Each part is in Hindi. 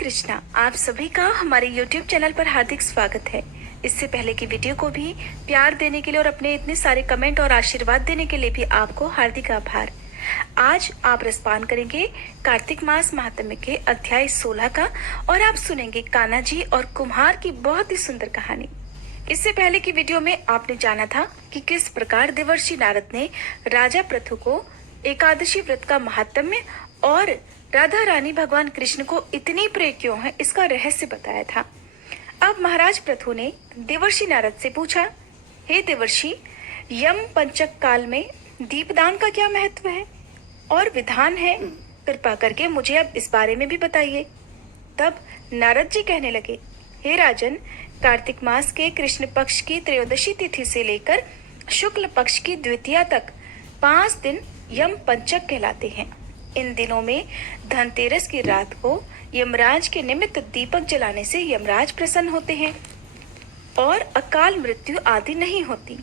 कृष्णा। आप सभी का हमारे YouTube चैनल पर हार्दिक स्वागत है। इससे पहले की वीडियो को भी प्यार देने के लिए और अपने इतने सारे कमेंट और आशीर्वाद देने के लिए भी आपको हार्दिक आभार। आज आप रसपान करेंगे कार्तिक मास महात्म्य के अध्याय 16 का और आप सुनेंगे कान्हा जी और कुम्हार की बहुत ही सुंदर कहानी। इससे पहले की वीडियो में आपने जाना था कि किस प्रकार देवर्षि नारद ने राजा पृथु को एकादशी व्रत का महात्म्य और राधा रानी भगवान कृष्ण को इतनी प्रिय क्यों है इसका रहस्य बताया था। अब महाराज पृथु ने देवर्षि नारद से पूछा, हे देवर्षि, यम पंचक काल में दीपदान का क्या महत्व है और विधान है? कृपा करके मुझे अब इस बारे में भी बताइए। तब नारद जी कहने लगे, हे राजन, कार्तिक मास के कृष्ण पक्ष की त्रयोदशी तिथि से लेकर शुक्ल पक्ष की द्वितीया तक 5 दिन यम पंचक कहलाते हैं। इन दिनों में धनतेरस की रात को यमराज के निमित्त दीपक जलाने से यमराज प्रसन्न होते हैं और अकाल मृत्यु आदि नहीं होती।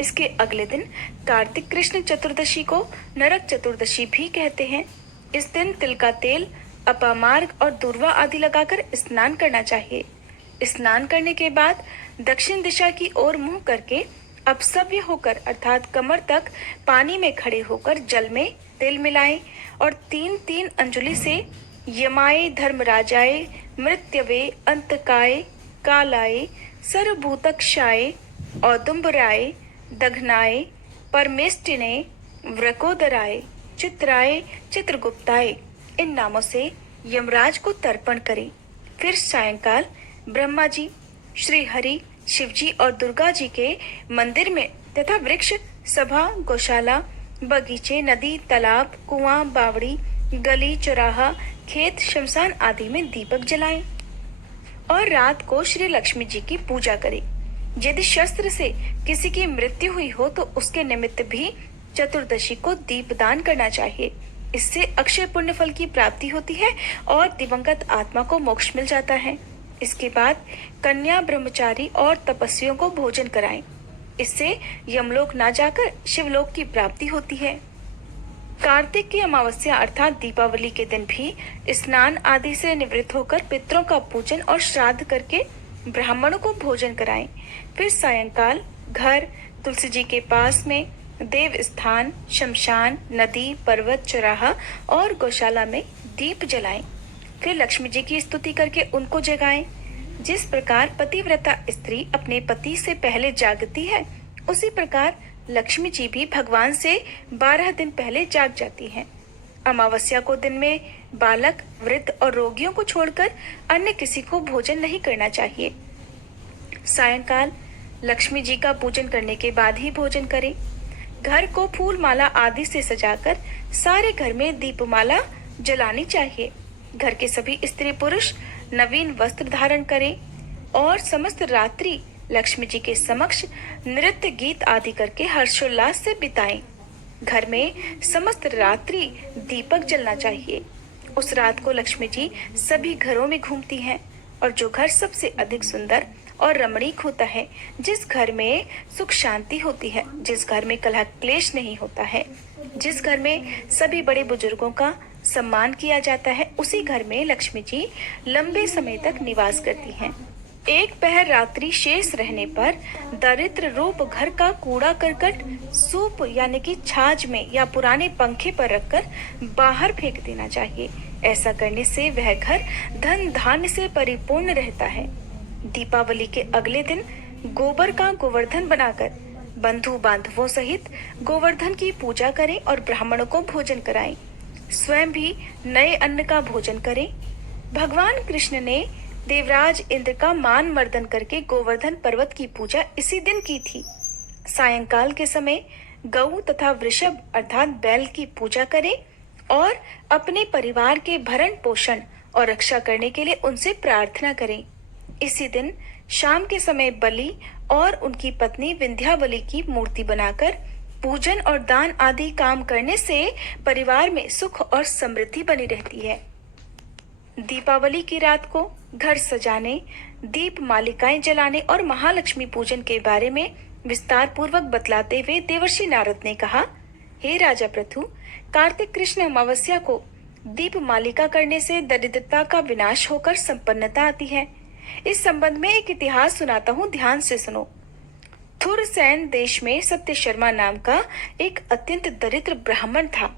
इसके अगले दिन कार्तिक कृष्ण चतुर्दशी को नरक चतुर्दशी भी कहते हैं। इस दिन तिल का तेल, अपामार्ग और दूर्वा आदि लगाकर स्नान करना चाहिए। स्नान करने के बाद दक्षिण दिशा की ओर मुंह करके अपसव्य होकर अर्थात कमर तक पानी में खड़े होकर जल में तेल मिलाएं और 3-3 अंजलि से यमाय, धर्मराजाय, मृत्यवे, अंतकाय, कालाय, सर्वभूतक्षाय, औदुम्बराय, दघनाय, परमेष्टिने, व्रकोदराय, चित्राय, चित्रगुप्ताय इन नामों से यमराज को तर्पण करें। फिर सायंकाल ब्रह्मा जी, श्री हरि, शिव जी और दुर्गा जी के मंदिर में तथा वृक्ष, सभा, गौशाला, बगीचे, नदी, तालाब, कुआं, बावड़ी, गली, चौराहा, खेत, शमशान आदि में दीपक जलाएं और रात को श्री लक्ष्मी जी की पूजा करें। यदि शस्त्र से किसी की मृत्यु हुई हो तो उसके निमित्त भी चतुर्दशी को दीपदान करना चाहिए। इससे अक्षय पुण्य फल की प्राप्ति होती है और दिवंगत आत्मा को मोक्ष मिल जाता है। इसके बाद कन्या, ब्रह्मचारी और तपस्वियों को भोजन कराएं। इससे यमलोक ना जाकर शिवलोक की प्राप्ति होती है। कार्तिक की अमावस्या अर्थात दीपावली के दिन भी स्नान आदि से निवृत्त होकर पितरों का पूजन और श्राद्ध करके ब्राह्मणों को भोजन कराएं। फिर सायंकाल घर, तुलसी जी के पास में देव स्थान, शमशान, नदी, पर्वत, चौराहा और गौशाला में दीप जलाएं। फिर लक्ष्मी जी की स्तुति करके उनको जगाएं। जिस प्रकार पतिव्रता स्त्री अपने पति से पहले जागती है, उसी प्रकार लक्ष्मी जी भी भगवान से 12 दिन पहले जाग जाती हैं। अमावस्या को दिन में बालक, वृद्ध और रोगियों को छोड़कर अन्य किसी को भोजन नहीं करना चाहिए। सायंकाल लक्ष्मी जी का पूजन करने के बाद ही भोजन करें। घर को फूल माला आदि से सजाकर सारे घर में दीपमाला जलानी चाहिए। घर के सभी स्त्री पुरुष नवीन वस्त्र धारण करें और समस्त रात्रि लक्ष्मी जी के समक्ष नृत्य, गीत आदि करके हर्षोल्लास से बिताएं। घर में समस्त रात्रि दीपक जलना चाहिए। उस रात को लक्ष्मी जी सभी घरों में घूमती हैं और जो घर सबसे अधिक सुंदर और रमणीक होता है, जिस घर में सुख शांति होती है, जिस घर में कलह क्लेश नहीं होता है, जिस घर में सभी बड़े बुजुर्गों का सम्मान किया जाता है, उसी घर में लक्ष्मी जी लंबे समय तक निवास करती हैं। एक पहर रात्रि शेष रहने पर दरिद्र रूप घर का कूड़ा करकट सूप यानी कि छाछ में या पुराने पंखे पर रखकर बाहर फेंक देना चाहिए। ऐसा करने से वह घर धन धान्य से परिपूर्ण रहता है। दीपावली के अगले दिन गोबर का गोवर्धन बनाकर बंधु बांधवों सहित गोवर्धन की पूजा करें और ब्राह्मणों को भोजन कराएं। स्वयं भी नए अन्न का भोजन करें। भगवान कृष्ण ने देवराज इंद्र का मान मर्दन करके गोवर्धन पर्वत की पूजा इसी दिन की थी। सायंकाल के समय गऊ तथा वृषभ अर्थात बैल की पूजा करें और अपने परिवार के भरण पोषण और रक्षा करने के लिए उनसे प्रार्थना करें। इसी दिन शाम के समय बलि और उनकी पत्नी विंध्यावली की मूर्ति बनाकर पूजन और दान आदि काम करने से परिवार में सुख और समृद्धि बनी रहती है। दीपावली की रात को घर सजाने, दीप मालिकाएं जलाने और महालक्ष्मी पूजन के बारे में विस्तार पूर्वक बतलाते हुए देवर्षि नारद ने कहा, हे राजा पृथु, कार्तिक कृष्ण अमावस्या को दीप मालिका करने से दरिद्रता का विनाश होकर संपन्नता आती है। इस संबंध में एक इतिहास सुनाता हूँ, ध्यान से सुनो। थुरसैन देश में सत्य शर्मा नाम का एक अत्यंत दरिद्र ब्राह्मण था।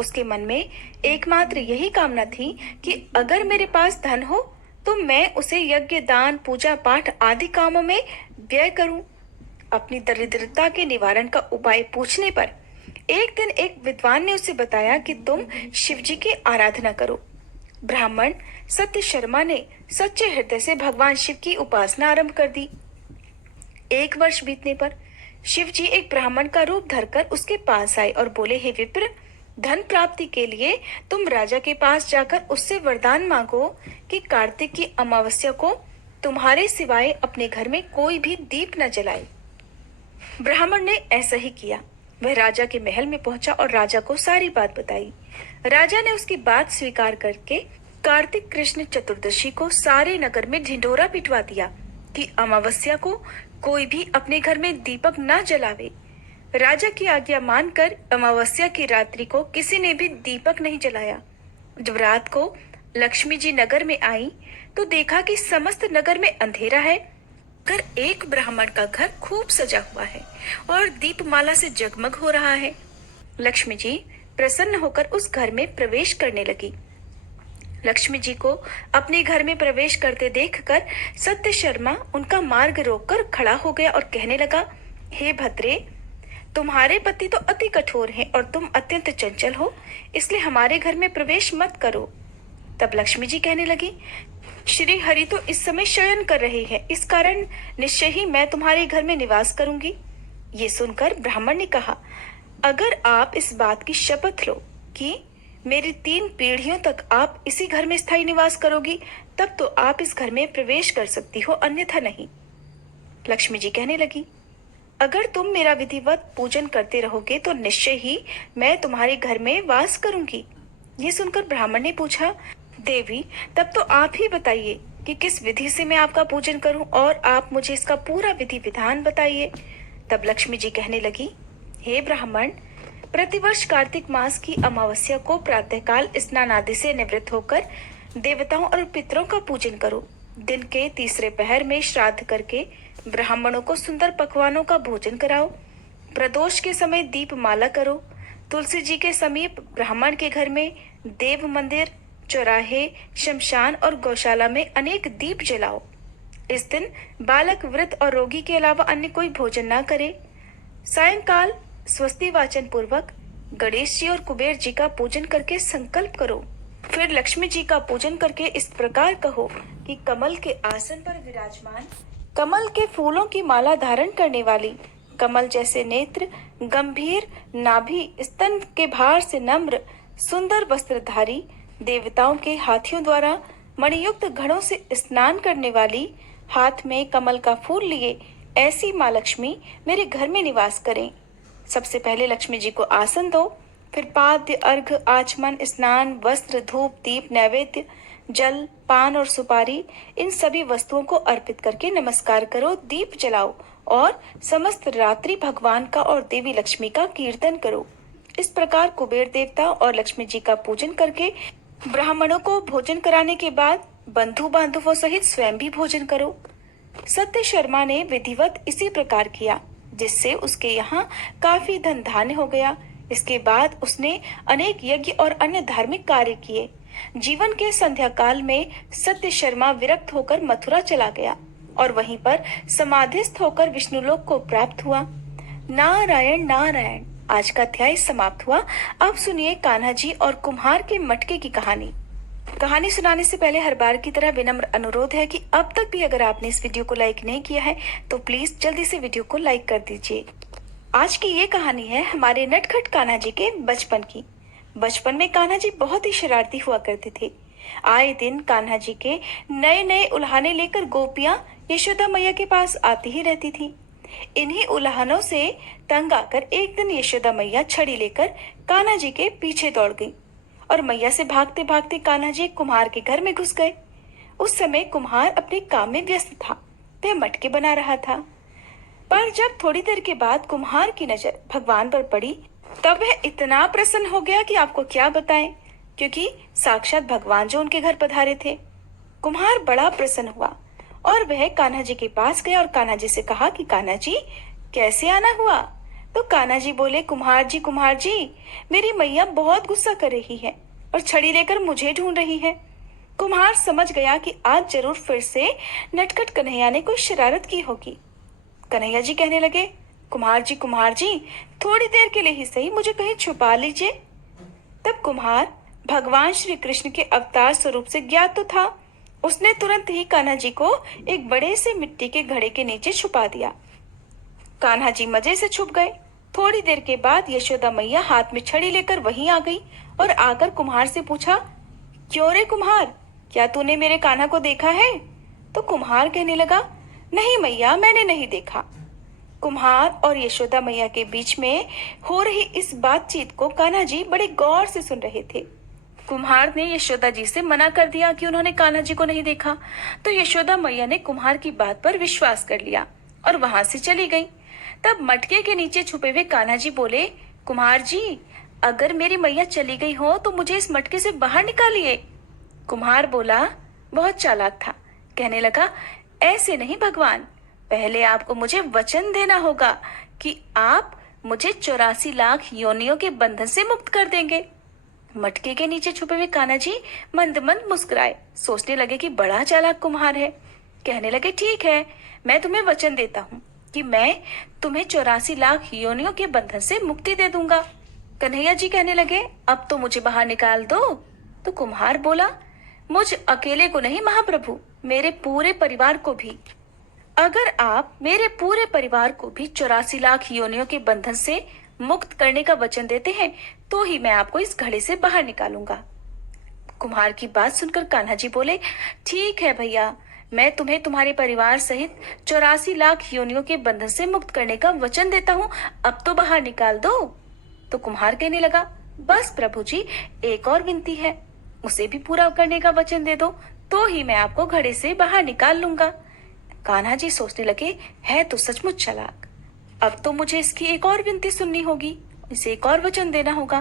उसके मन में एकमात्र यही कामना थी कि अगर मेरे पास धन हो तो मैं उसे यज्ञ, दान, पूजा पाठ आदि कामों में व्यय करूं। अपनी दरिद्रता के निवारण का उपाय पूछने पर एक दिन एक विद्वान ने उसे बताया कि तुम शिव जी की आराधना करो। ब्राह्मण सत्य शर्मा ने सच्चे हृदय से भगवान शिव की उपासना आरंभ कर दी। 1 वर्ष बीतने पर शिव जी एक ब्राह्मण का रूप धरकर उसके पास आए और बोले, हे विप्र, धन प्राप्ति के लिए तुम राजा के पास जाकर उससे वरदान मांगो कि कार्तिक की अमावस्या को तुम्हारे सिवाय अपने घर में कोई भी दीप न जलाए। ब्राह्मण ने ऐसा ही किया। वह राजा के महल में पहुंचा और राजा को सारी बात बताई। राजा ने उसकी बात स्वीकार करके कार्तिक कृष्ण चतुर्दशी को सारे नगर में ढिंढोरा पिटवा दिया कि अमावस्या को कोई भी अपने घर में दीपक न जलावे। राजा की आज्ञा मानकर अमावस्या की रात्रि को किसी ने भी दीपक नहीं जलाया। जब रात को लक्ष्मी जी नगर में आई तो देखा कि समस्त नगर में अंधेरा है, कर एक ब्राह्मण का घर खूब सजा हुआ है और दीपमाला से जगमग हो रहा है। लक्ष्मी जी प्रसन्न होकर उस घर में प्रवेश करने लगी। लक्ष्मी जी को अपने घर में प्रवेश करते देखकर सत्य शर्मा उनका मार्ग रोककर खड़ा हो गया और कहने लगा, हे भद्रे, तुम्हारे पति तो अति कठोर हैं और तुम अत्यंत चंचल हो, इसलिए हमारे घर में प्रवेश मत करो। तब लक्ष्मी जी कहने लगी, श्री हरि तो इस समय शयन कर रहे हैं, इस कारण निश्चय ही मैं तुम्हारे घर में निवास करूंगी। ये सुनकर ब्राह्मण ने कहा, अगर आप इस बात की शपथ लो कि मेरी 3 पीढ़ियों तक आप इसी घर में स्थायी निवास करोगी, तब तो आप इस घर में प्रवेश कर सकती हो, अन्यथा नहीं। लक्ष्मी जी कहने लगी, अगर तुम मेरा विधिवत पूजन करते रहोगे तो निश्चय ही मैं तुम्हारे घर में वास करूंगी। ये सुनकर ब्राह्मण ने पूछा, देवी, तब तो आप ही बताइए कि किस विधि से मैं आपका पूजन करूं और आप मुझे इसका पूरा विधि विधान बताइए। तब लक्ष्मी जी कहने लगी, हे ब्राह्मण, प्रतिवर्ष कार्तिक मास की अमावस्या को प्रातःकाल स्नान आदि से निवृत्त होकर देवताओं और पितरों का पूजन करो। दिन के तीसरे पहर में श्राद्ध करके ब्राह्मणों को सुंदर पकवानों का भोजन कराओ। प्रदोष के समय दीप माला करो। तुलसी जी के समीप ब्राह्मण के घर में देव मंदिर, चौराहे, शमशान और गौशाला में अनेक दीप जलाओ। इस दिन बालक, वृद्ध और रोगी के अलावा अन्य कोई भोजन न करे। सायंकाल स्वस्ति वाचन पूर्वक गणेश जी और कुबेर जी का पूजन करके संकल्प करो। फिर लक्ष्मी जी का पूजन करके इस प्रकार कहो कि कमल के आसन पर विराजमान, कमल के फूलों की माला धारण करने वाली, कमल जैसे नेत्र, गंभीर नाभि, स्तन के भार से नम्र, सुंदर वस्त्रधारी, देवताओं के हाथियों द्वारा मणियुक्त घड़ों से स्नान करने वाली, हाथ में कमल का फूल लिए ऐसी माँ लक्ष्मी मेरे घर में निवास करें। सबसे पहले लक्ष्मी जी को आसन दो, फिर पाद्य, अर्घ, आचमन, स्नान, वस्त्र, धूप, दीप, नैवेद्य, जल, पान और सुपारी, इन सभी वस्तुओं को अर्पित करके नमस्कार करो, दीप जलाओ और समस्त रात्रि भगवान का और देवी लक्ष्मी का कीर्तन करो। इस प्रकार कुबेर देवता और लक्ष्मी जी का पूजन करके ब्राह्मणों को भोजन कराने के बाद बंधु बांधवों सहित स्वयं भी भोजन करो। सत्य शर्मा ने विधिवत इसी प्रकार किया, जिससे उसके यहाँ काफी धन धान्य हो गया। इसके बाद उसने अनेक यज्ञ और अन्य धार्मिक कार्य किए। जीवन के संध्या काल में सत्य शर्मा विरक्त होकर मथुरा चला गया और वहीं पर समाधिस्थ होकर विष्णुलोक को प्राप्त हुआ। नारायण नारायण। आज का अध्याय समाप्त हुआ। अब सुनिए कान्हा जी और कुम्हार के मटके की कहानी। कहानी सुनाने से पहले हर बार की तरह विनम्र अनुरोध है कि अब तक भी अगर आपने इस वीडियो को लाइक नहीं किया है तो प्लीज जल्दी से वीडियो को लाइक कर दीजिए। आज की ये कहानी है हमारे नटखट कान्हा जी के बचपन की। बचपन में कान्हा जी बहुत ही शरारती हुआ करते थे। आए दिन कान्हा जी के नए नए उल्हाने लेकर गोपियां यशोदा मैया के पास आती ही रहती थी। इन्हीं उल्हानों से तंग आकर एक दिन यशोदा मैया छड़ी लेकर कान्हा जी के पीछे दौड़ गई और मैया से भागते भागते कान्हा जी कुम्हार के घर में घुस गए। उस समय कुम्हार अपने काम में व्यस्त था, वह मटके बना रहा था। पर जब थोड़ी देर के बाद कुम्हार की नजर भगवान पर पड़ी तब वह इतना प्रसन्न हो गया कि आपको क्या बताएं। क्योंकि साक्षात भगवान जो उनके घर पधारे थे। कुम्हार बड़ा प्रसन्न हुआ और वह कान्हा जी के पास गया और कान्हा जी से कहा कि कान्हा जी, कैसे आना हुआ? तो कान्हा जी बोले, कुम्हार जी, मेरी मैया बहुत गुस्सा कर रही है और छड़ी लेकर मुझे ढूंढ रही है। कुम्हार समझ गया कि आज जरूर फिर से नटखट कन्हैया ने कोई शरारत की होगी। कन्हैया जी कहने लगे, कुम्हार जी, थोड़ी देर के लिए ही सही मुझे कहीं छुपा लीजिए। तब कुम्हार भगवान श्री कृष्ण के अवतार स्वरूप से ज्ञात तो था। उसने तुरंत ही कान्हा जी को एक बड़े से मिट्टी के घड़े के नीचे छुपा दिया। कान्हा जी मजे से छुप गए। थोड़ी देर के बाद यशोदा मैया हाथ में छड़ी लेकर वहीं आ गई और आकर कुम्हार से पूछा, क्यों रे कुम्हार, क्या तूने मेरे कान्हा को देखा है? तो कुम्हार कहने लगा, नहीं मैया, मैंने नहीं देखा। कुम्हार और यशोदा मैया के बीच में हो रही इस बातचीत को कान्हा जी बड़े गौर से सुन रहे थे। कुम्हार ने यशोदा जी से मना कर दिया कि उन्होंने कान्हा जी को नहीं देखा, तो यशोदा मैया ने कुम्हार की बात पर विश्वास कर लिया और वहां से चली गई। तब मटके के नीचे छुपे हुए कान्हा जी बोले, कुम्हार जी, अगर मेरी मैया चली गई हो तो मुझे इस मटके से बाहर निकालिए। कुम्हार बोला, बहुत चालाक था, कहने लगा, ऐसे नहीं भगवान, पहले आपको मुझे वचन देना होगा कि आप मुझे 84 लाख योनियों के बंधन से मुक्त कर देंगे। मटके के नीचे छुपे हुए कान्हा जी मंद मंद मुस्कुराए, सोचने लगे कि बड़ा चालाक कुम्हार है। कहने लगे, ठीक है, मैं तुम्हें वचन देता हूँ कि मैं तुम्हें 84 लाख योनियों के बंधन से मुक्ति दे दूंगा। कन्हैया जी कहने लगे, अब तो मुझे बाहर निकाल दो। तो कुम्हार बोला, मुझ अकेले को नहीं महाप्रभु, मेरे पूरे परिवार को भी। अगर आप मेरे पूरे परिवार को भी 84 लाख योनियों के बंधन से मुक्त करने का वचन देते हैं तो ही मैं आपको इस घड़े से बाहर निकालूंगा। कुम्हार की बात सुनकर कान्हा जी बोले, ठीक है भैया, मैं तुम्हें तुम्हारे परिवार सहित 84 लाख योनियों के बंधन से मुक्त करने का वचन देता हूँ, अब तो बाहर निकाल दो। तो कुम्हार कहने लगा, बस प्रभु जी, एक और विनती है, उसे भी पूरा करने का वचन दे दो तो ही मैं आपको घड़े से बाहर निकाल लूंगा। कान्हा जी सोचने लगे, है तो सचमुच चालाक, अब तो मुझे इसकी एक और विनती सुननी होगी, इसे एक और वचन देना होगा।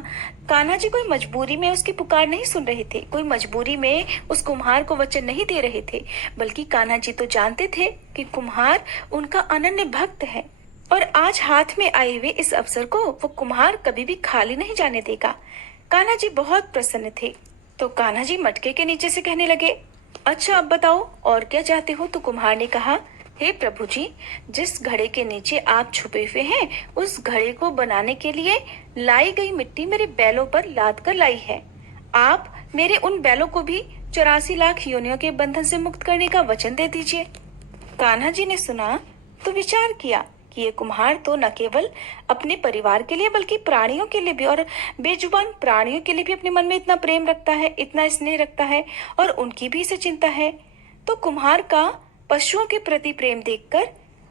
कान्हा जी कोई मजबूरी में उसकी पुकार नहीं सुन रहे थे, कोई मजबूरी में उस कुम्हार को वचन नहीं दे रहे थे, बल्कि कान्हा जी तो जानते थे कि कुम्हार उनका अनन्य भक्त है और आज हाथ में आए हुए इस अवसर को वो कुम्हार कभी भी खाली नहीं जाने देगा। कान्हा जी बहुत प्रसन्न थे। तो कान्हा जी मटके के नीचे से कहने लगे, अच्छा अब बताओ और क्या चाहते हो? तो कुम्हार ने कहा, हे प्रभु जी, जिस घड़े के नीचे आप छुपे हुए हैं उस घड़े को बनाने के लिए लाई गई मिट्टी मेरे बैलों पर लाद कर लाई है। आप मेरे उन बैलों को भी 84 लाख योनियों के बंधन से मुक्त करने का वचन दे दीजिए। कान्हा जी ने सुना तो विचार किया कि ये कुम्हार तो न केवल अपने परिवार के लिए बल्कि प्राणियों के लिए भी और बेजुबान प्राणियों के लिए भी अपने मन में इतना प्रेम रखता है, इतना स्नेह रखता है और उनकी भी इसे चिंता है। तो कुम्हार का पशुओं के प्रति प्रेम देखकर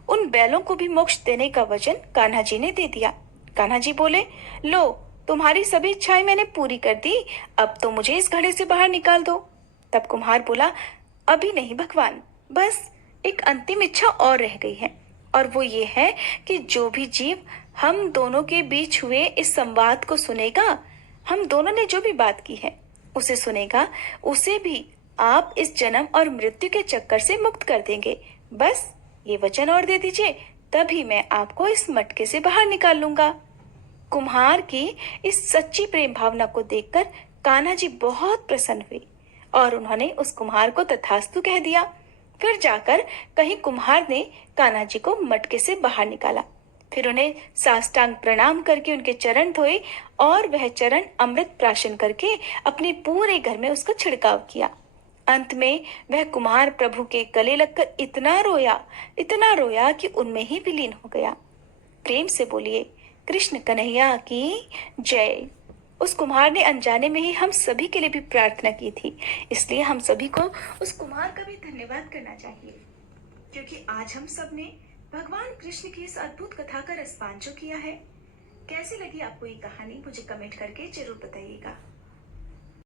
उन बैलों को भी मोक्ष देने का वचन कान्हा जी ने दे दिया। कान्हा जी बोले, लो, तुम्हारी सभी इच्छाएं मैंने पूरी कर दी, अब तो मुझे इस घड़े से बाहर निकाल दो। तब कुम्हार बोला, अभी नहीं भगवान, बस एक अंतिम इच्छा और रह गई है और वो ये है कि जो भी जीव हम दोनों के बीच हुए इस संवाद को सुनेगा, हम दोनों ने जो भी बात की है उसे सुनेगा, उसे भी आप इस जन्म और मृत्यु के चक्कर से मुक्त कर देंगे। बस ये वचन और दे दीजिए, तभी मैं आपको इस मटके से बाहर निकाल लूंगा। कुम्हार की इस सच्ची प्रेम भावना को देखकर कान्हा जी बहुत प्रसन्न हुए और उन्होंने उस कुम्हार को तथास्तु कह दिया। फिर जाकर कहीं कुम्हार ने कान्हा जी को मटके से बाहर निकाला, फिर उन्हें साष्टांग प्रणाम करके उनके चरण धोए और वह चरण अमृत प्राशन करके अपने पूरे घर में उसका छिड़काव किया। अंत में वह कुम्हार प्रभु के गले लगकर इतना रोया कि उनमें ही विलीन हो गया। प्रेम से बोलिए, कृष्ण कन्हैया की जय। उस कुम्हार ने अनजाने में ही हम सभी के लिए भी प्रार्थना की थी, इसलिए हम सभी को उस कुम्हार का भी धन्यवाद करना चाहिए, क्योंकि आज हम सब ने भगवान कृष्ण की इस अद्भुत कथा का रसपान जो किया है। कैसी लगी आपको ये कहानी मुझे कमेंट करके जरूर बताइएगा।